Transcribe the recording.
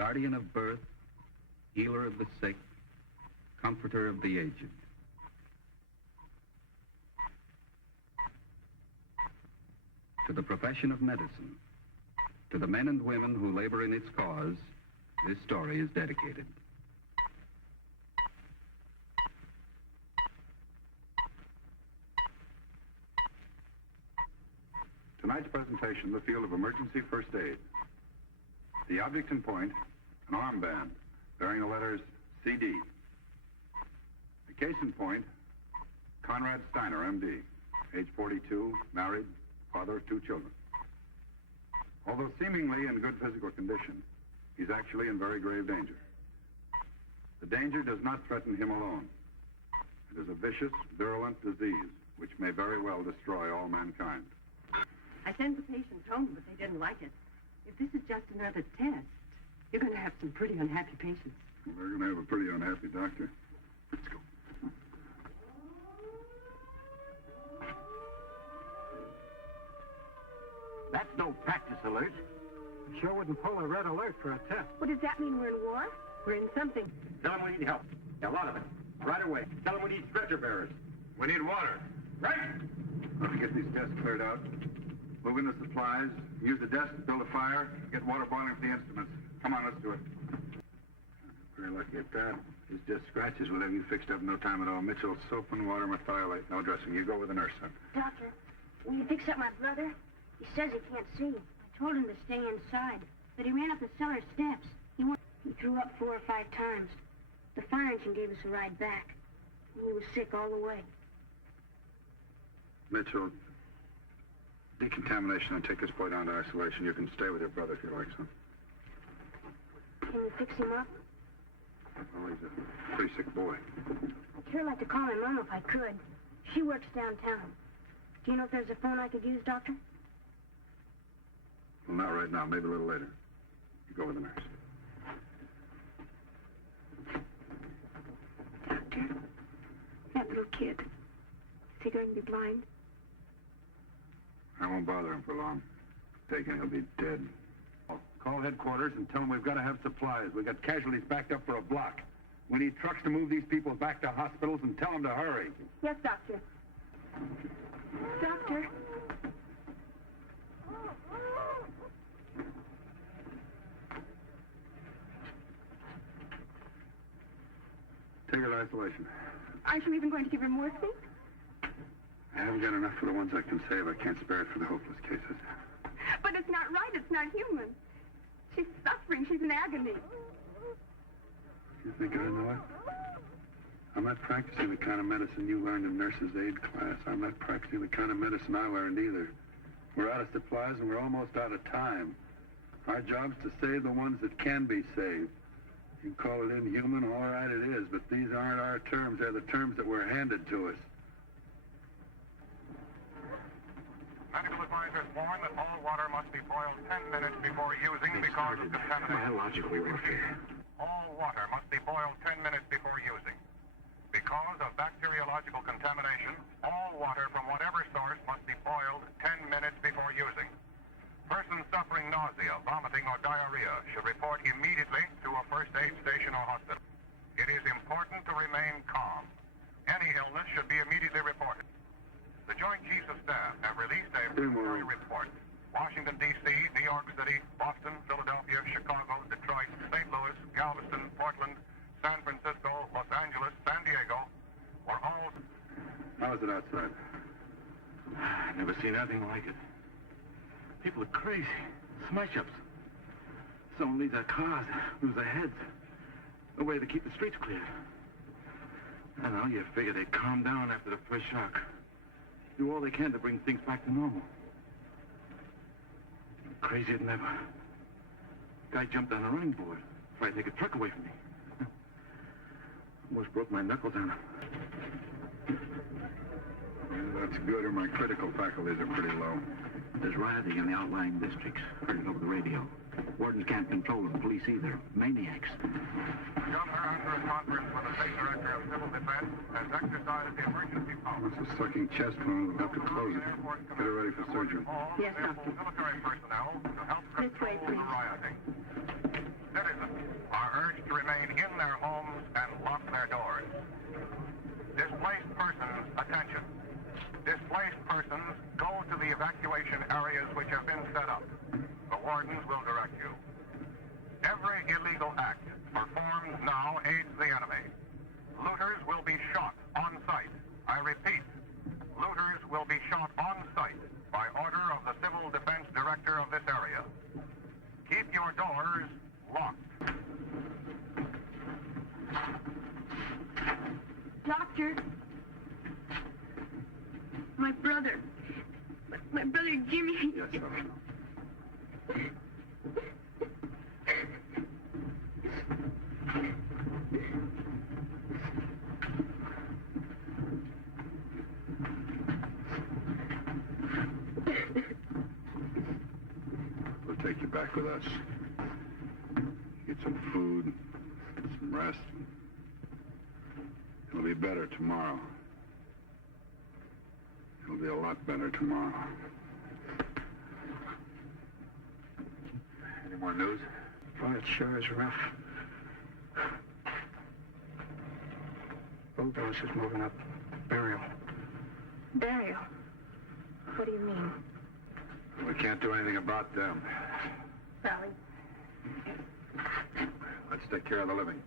guardian of birth, healer of the sick, comforter of the aged. To the profession of medicine, to the men and women who labor in its cause, this story is dedicated. Tonight's presentation, the field of emergency first aid. The object in point, an armband bearing the letters CD. The case in point, Conrad Steiner, MD, age 42, married, father of 2 children. Although seemingly in good physical condition, he's actually in very grave danger. The danger does not threaten him alone. It is a vicious, virulent disease which may very well destroy all mankind. I sent the patients home, but they didn't like it. If this is just another test, you're going to have some pretty unhappy patients. Well, they're going to have a pretty unhappy doctor. Let's go. That's no practice alert. Sure wouldn't pull a red alert for a test. What does that mean? We're in war? We're in something. Tell them we need help. A lot of it. Right away. Tell them we need stretcher bearers. We need water. Right? Let's get these tests cleared out. Move in the supplies. Use the desk to build a fire. Get water boiling for the instruments. Come on, let's do it. Pretty lucky at that. It's just scratches. We'll have you fixed up in no time at all. Mitchell, soap and water, methylate. No dressing. You go with the nurse, son. Doctor, will you fix up my brother? He says he can't see. I told him to stay inside, but he ran up the cellar steps. He threw up 4 or 5 times. The fire engine gave us a ride back. And he was sick all the way. Mitchell, decontamination and take this boy down to isolation. You can stay with your brother if you like, son. Can you fix him up? Well, he's a pretty sick boy. I'd sure like to call my mom if I could. She works downtown. Do you know if there's a phone I could use, Doctor? Well, not right now. Maybe a little later. You go with the nurse. Doctor, that little kid, is he going to be blind? I won't bother him for long. Taking he'll be dead. Call headquarters and tell them we've got to have supplies. We've got casualties backed up for a block. We need trucks to move these people back to hospitals and tell them to hurry. Yes, Doctor. Doctor. Take her to isolation. Aren't you even going to give her morphine? I haven't got enough for the ones I can save. I can't spare it for the hopeless cases. But it's not right. It's not human. She's suffering. She's in agony. You think I know it? I'm not practicing the kind of medicine you learned in nurse's aid class. I'm not practicing the kind of medicine I learned either. We're out of supplies and we're almost out of time. Our job's to save the ones that can be saved. You can call it inhuman, all right it is, but these aren't our terms. They're the terms that were handed to us. Medical advisors warn that all water must be boiled 10 minutes before using because of contamination. Biological warfare. All water must be boiled 10 minutes before using. Because of bacteriological contamination, all water from whatever source must be boiled 10 minutes before using. Persons suffering nausea, vomiting, or diarrhea should report immediately to a first aid station or hospital. It is important to remain calm. Any illness should be immediately reported. The Joint Chiefs of Staff have released a preliminary report. Washington, D.C., New York City, Boston, Philadelphia, Chicago, Detroit, St. Louis, Galveston, Portland, San Francisco, Los Angeles, San Diego were all... How is it outside? I've never seen anything like it. People are crazy. Smash-ups. Someone leaves their cars, lose their heads. No way to keep the streets clear. I know, you figure they'd calm down after the first shock. Do all they can to bring things back to normal. Crazier than ever. Guy jumped on a running board. Tried to take a truck away from me. Almost broke my knuckles on him. Yeah, that's good, or my critical faculties are pretty low. There's rioting in the outlying districts. Heard it over the radio. Wardens can't control them, police either. Maniacs. The governor, after a conference with the state director of civil defense, has exercised the emergency power. That's a sucking chest wound. We'll have to close it. Get her ready for surgery. Yes, Doctor. Military personnel to help This way, control please. the rioting. Citizens, urged to remain in their homes and lock their doors. Displaced persons, attention. Displaced persons, go to the evacuation areas which have been set up. The wardens will direct you. Every illegal act performed now aids the enemy. Looters will be shot on sight. I repeat, looters will be shot on sight by order of the Civil Defense Director of this area. Keep your doors locked. Doctor, my brother Jimmy. Yes, Eleanor. We'll take you back with us. Get some food, some rest. It'll be better tomorrow. It'll be a lot better tomorrow. Any more news? Well, it sure is rough. Bulldozer's moving up. Burial. Burial? What do you mean? We can't do anything about them. Sally? Let's take care of the living.